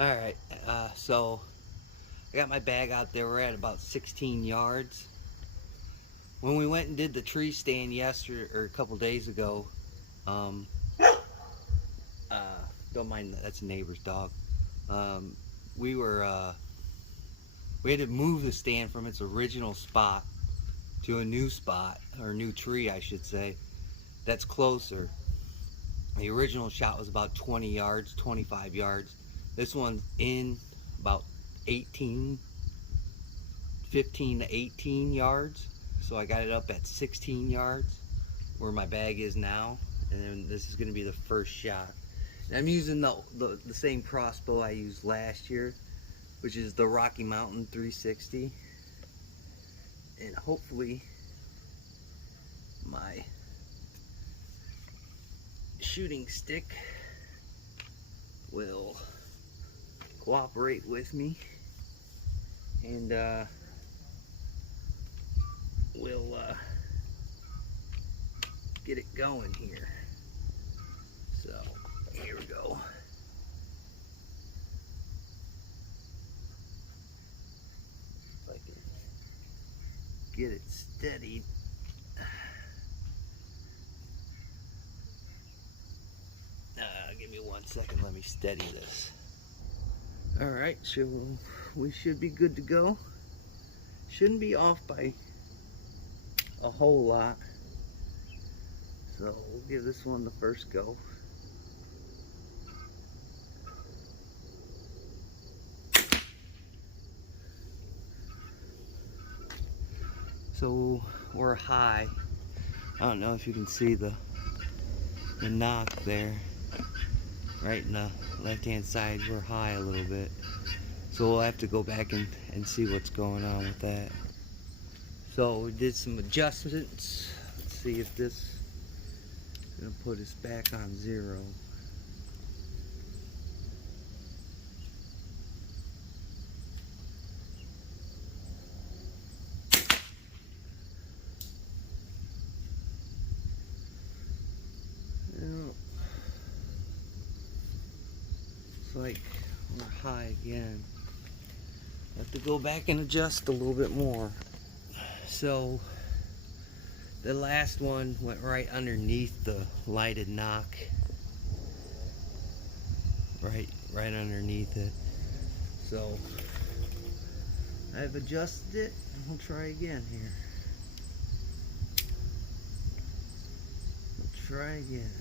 Alright, so I got my bag out there. We're at about 16 yards. When we went and did the tree stand yesterday, or a couple days ago, um, don't mind that, that's a neighbor's dog. We had to move the stand from its original spot to a new spot, or a new tree, I should say, that's closer. The original shot was about 20 yards, 25 yards. This one's in about 15 to 18 yards. So I got it up at 16 yards where my bag is now. And then this is going to be the first shot. And I'm using the same crossbow I used last year, which is the Rocky Mountain 360. And hopefully my shooting stick will cooperate with me, and we'll get it going here. So here we go. If I can get it steadied. Give me 1 second, let me steady this. Alright, so we should be good to go. Shouldn't be off by a whole lot. So we'll give this one the first go. So we're high. I don't know if you can see the knock there. Right in the left hand side, we're high a little bit. So we'll have to go back and see what's going on with that. So we did some adjustments. Let's see if this is going to put us back on 0. Looks like we're high again. Have to go back and adjust a little bit more. So the last one went right underneath the lighted knock. Right underneath it. So I've adjusted it. We'll try again here. We'll try again.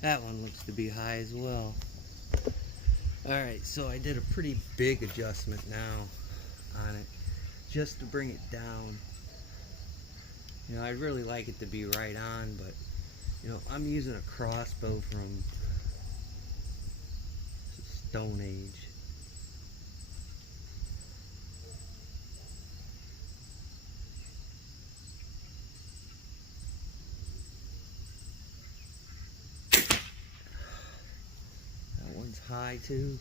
That one looks to be high as well. Alright, so I did a pretty big adjustment now on it, just to bring it down. You know, I'd really like it to be right on, but you know, I'm using a crossbow from Stone Age. High too.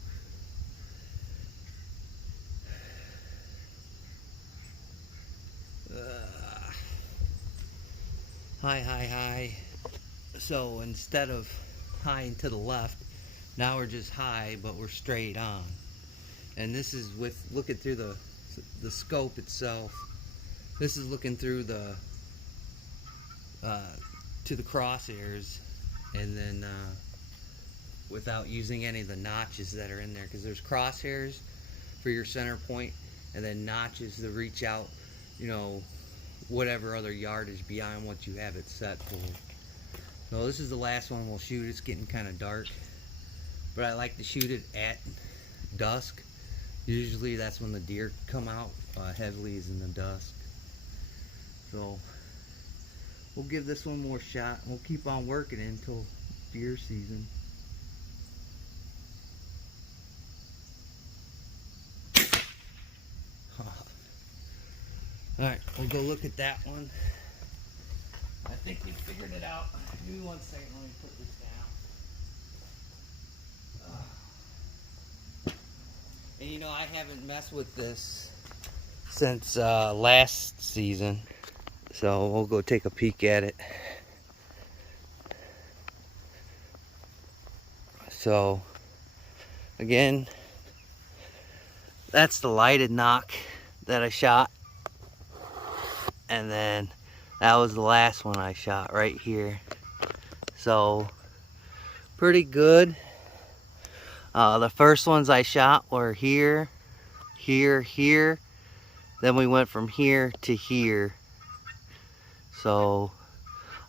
High. So instead of high and to the left, now we're just high, but we're straight on. And this is with looking through the scope itself. This is looking through the to the crosshairs, and then without using any of the notches that are in there, because there's crosshairs for your center point and then notches to reach out, you know, whatever other yardage beyond what you have it set for. So this is the last one we'll shoot. It's getting kind of dark, but I like to shoot it at dusk. Usually that's when the deer come out heavily, is in the dusk. So we'll give this one more shot. We'll keep on working it until deer season. Alright, we'll go look at that one. I think we figured it out. Give me 1 second, let me put this down. And you know, I haven't messed with this since last season. So we'll go take a peek at it. So again, that's the lighted knock that I shot. And then that was the last one I shot right here. So pretty good. The first ones I shot were here, here, here. Then we went from here to here. So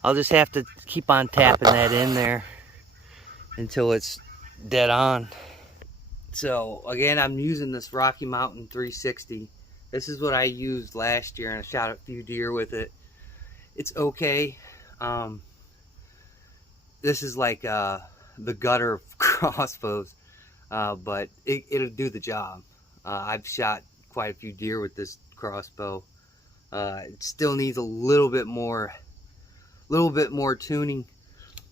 I'll just have to keep on tapping that in there until it's dead on. So again, I'm using this Rocky Mountain 360. This is what I used last year, and I shot a few deer with it. It's okay. This is like the gutter of crossbows, but it'll do the job. I've shot quite a few deer with this crossbow. It still needs a little bit more tuning.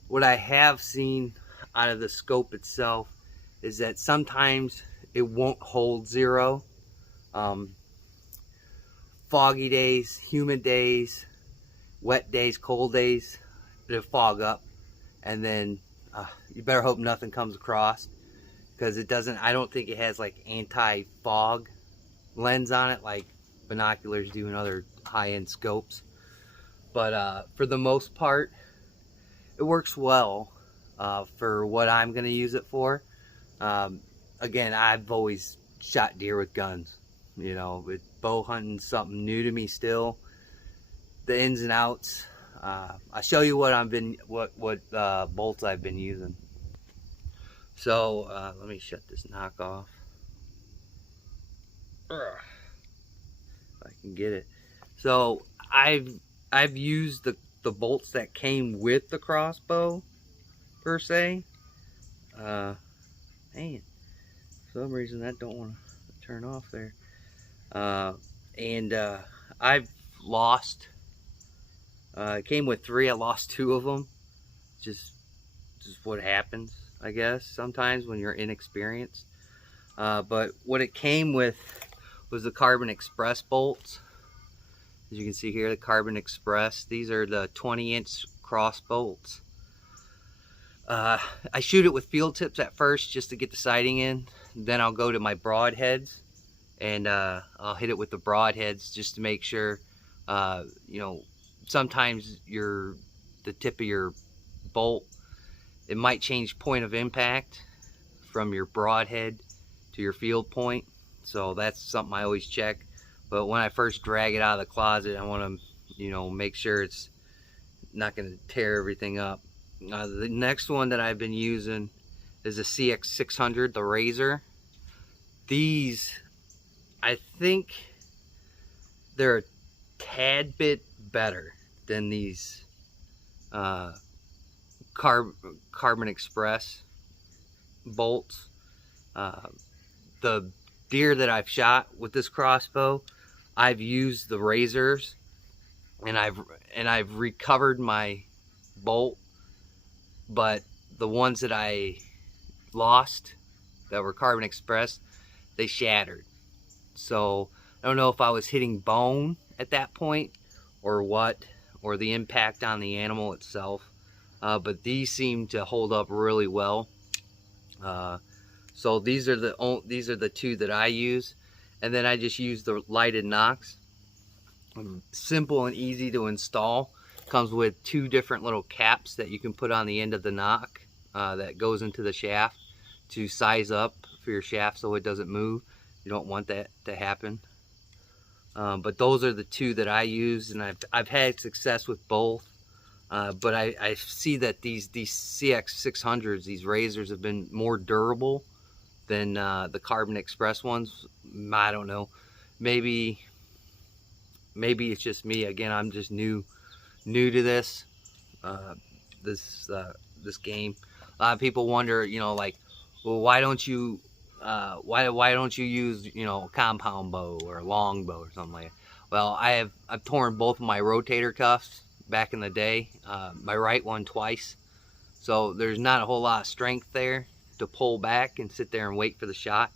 What I have seen out of the scope itself is that sometimes it won't hold zero. Foggy days, humid days, wet days, cold days, it'll fog up, and then you better hope nothing comes across, because it doesn't. I don't think it has like anti-fog lens on it like binoculars do in other high-end scopes. But for the most part, it works well for what I'm going to use it for. Again, I've always shot deer with guns. You know, with bow hunting, something new to me still. The ins and outs. I'll show you what bolts I've been using. So let me shut this knock off. If I can get it. So I've used the bolts that came with the crossbow per se. Man, for some reason that don't want to turn off there. I've lost. It came with 3. I lost 2 of them. Just what happens, I guess, sometimes when you're inexperienced. But what it came with was the Carbon Express bolts. As you can see here, the Carbon Express. These are the 20-inch cross bolts. I shoot it with field tips at first just to get the sighting in. Then I'll go to my broadheads, and I'll hit it with the broadheads just to make sure. You know, sometimes the tip of your bolt, it might change point of impact from your broadhead to your field point. So that's something I always check. But when I first drag it out of the closet, I want to, you know, make sure it's not going to tear everything up. The next one that I've been using is a CX600, the Razor. These, I think they're a tad bit better than these Carbon Express bolts. The deer that I've shot with this crossbow, I've used the Razors, and I've recovered my bolt, but the ones that I lost that were Carbon Express, they shattered. So I don't know if I was hitting bone at that point or what, or the impact on the animal itself, but these seem to hold up really well. So these are the 2 that I use, and then I just use the lighted nocks. Simple and easy to install. Comes with 2 different little caps that you can put on the end of the knock that goes into the shaft to size up for your shaft so it doesn't move. You don't want that to happen. But those are the 2 that I use, and I've had success with both. But I see that these CX600s, these Razors, have been more durable than the Carbon Express ones. I don't know. Maybe it's just me. Again, I'm just new to this this game. A lot of people wonder, you know, like, well, why don't you use, you know, a compound bow or a long bow or something like that? Well, I've torn both of my rotator cuffs back in the day, my right one twice, so there's not a whole lot of strength there to pull back and sit there and wait for the shot.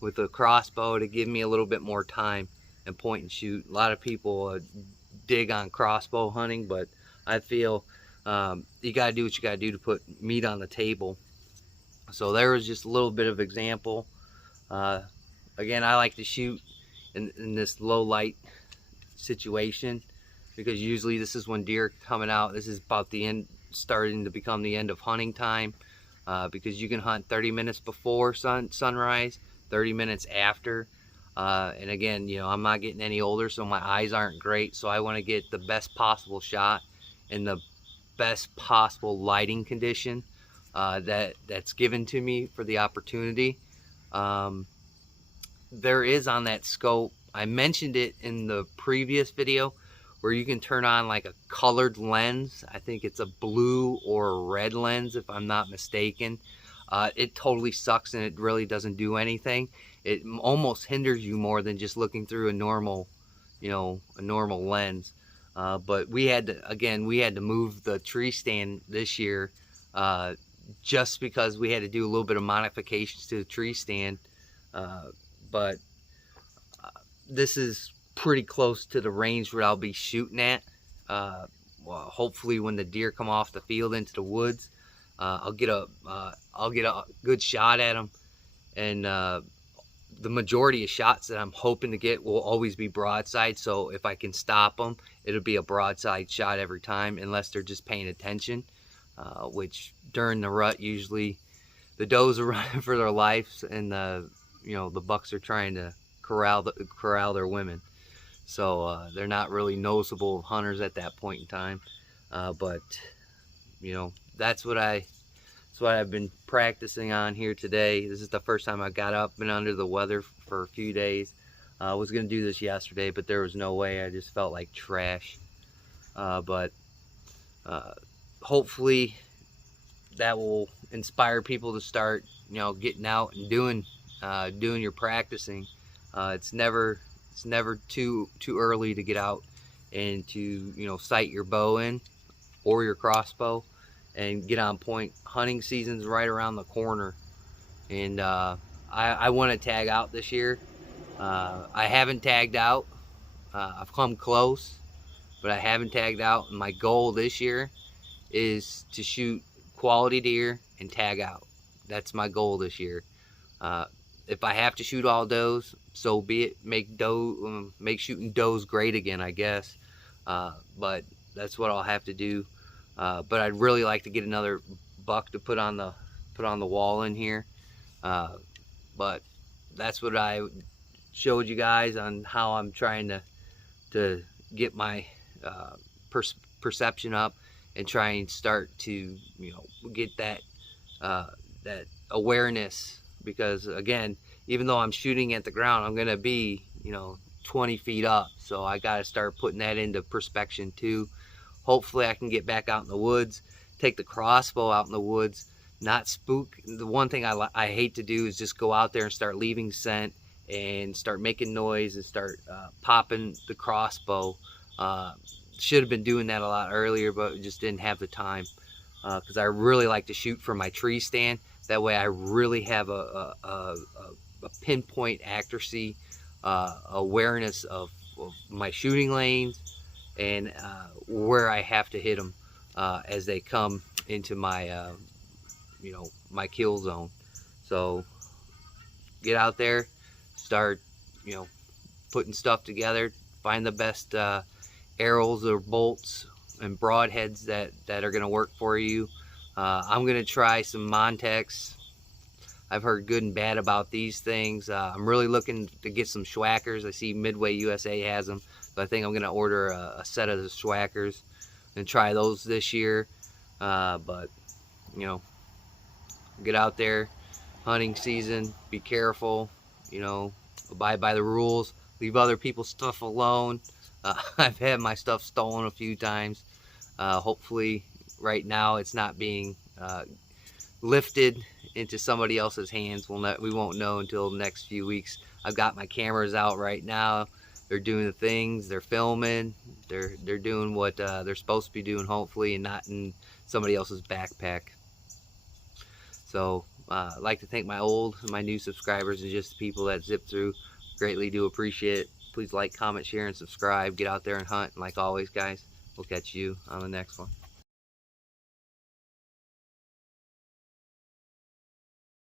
With a crossbow, to give me a little bit more time and point and shoot. A lot of people dig on crossbow hunting, but I feel you gotta do what you gotta do to put meat on the table. So there was just a little bit of example. Again, I like to shoot in this low light situation, because usually this is when deer are coming out. This is about the end, starting to become the end of hunting time, because you can hunt 30 minutes before sunrise, 30 minutes after. And again, you know, I'm not getting any older, so my eyes aren't great, so I want to get the best possible shot in the best possible lighting condition that's given to me for the opportunity. There is on that scope, I mentioned it in the previous video, where you can turn on like a colored lens. I think it's a blue or a red lens, if I'm not mistaken. It totally sucks, and it really doesn't do anything. It almost hinders you more than just looking through a normal, you know, a normal lens. But we had to move the tree stand this year, just because we had to do a little bit of modifications to the tree stand. But this is pretty close to the range where I'll be shooting at. Well, hopefully when the deer come off the field into the woods, I'll get a good shot at them. And the majority of shots that I'm hoping to get will always be broadside. So if I can stop them, it'll be a broadside shot every time, unless they're just paying attention. Which during the rut, usually the does are running for their lives, and the bucks are trying to corral their women. So they're not really noticeable hunters at that point in time. But you know, that's what I've been practicing on here today. This is the first time I got up and under the weather for a few days. I was gonna do this yesterday, but there was no way. I just felt like trash. But hopefully that will inspire people to start, you know, getting out and doing your practicing. It's never too early to get out and to, you know, sight your bow in, or your crossbow, and get on point. Hunting season's right around the corner, and I want to tag out this year. I haven't tagged out. I've come close, but I haven't tagged out. And my goal this year is to shoot quality deer and tag out. That's my goal this year. If I have to shoot all does, so be it. Make shooting does great again, I guess. But that's what I'll have to do. But I'd really like to get another buck to put on the wall in here. But that's what I showed you guys on how I'm trying to get my perception up, and try and start to, you know, get that awareness. Because again, even though I'm shooting at the ground, I'm gonna be, you know, 20 feet up, so I got to start putting that into perspection too. Hopefully I can get back out in the woods, take the crossbow out in the woods, not spook. The one thing I hate to do is just go out there and start leaving scent and start making noise and start popping the crossbow. Should have been doing that a lot earlier, but just didn't have the time, because I really like to shoot from my tree stand. That way I really have a pinpoint accuracy, awareness of my shooting lanes, and where I have to hit them as they come into my you know, my kill zone. So get out there, start, you know, putting stuff together, find the best arrows or bolts and broadheads that are going to work for you. I'm going to try some Montex. I've heard good and bad about these things. I'm really looking to get some Schwackers. I see Midway USA has them, but I think I'm going to order a set of the Schwackers and try those this year. But you know, get out there, hunting season, be careful, you know, abide by the rules, leave other people's stuff alone. I've had my stuff stolen a few times. Hopefully right now it's not being lifted into somebody else's hands. We won't know until the next few weeks. I've got my cameras out right now. They're doing the things, they're filming, they're doing what they're supposed to be doing, hopefully, and not in somebody else's backpack. So I'd like to thank my old and my new subscribers, and just the people that zip through. Greatly do appreciate it. Please like, comment, share, and subscribe. Get out there and hunt. And like always, guys, we'll catch you on the next one.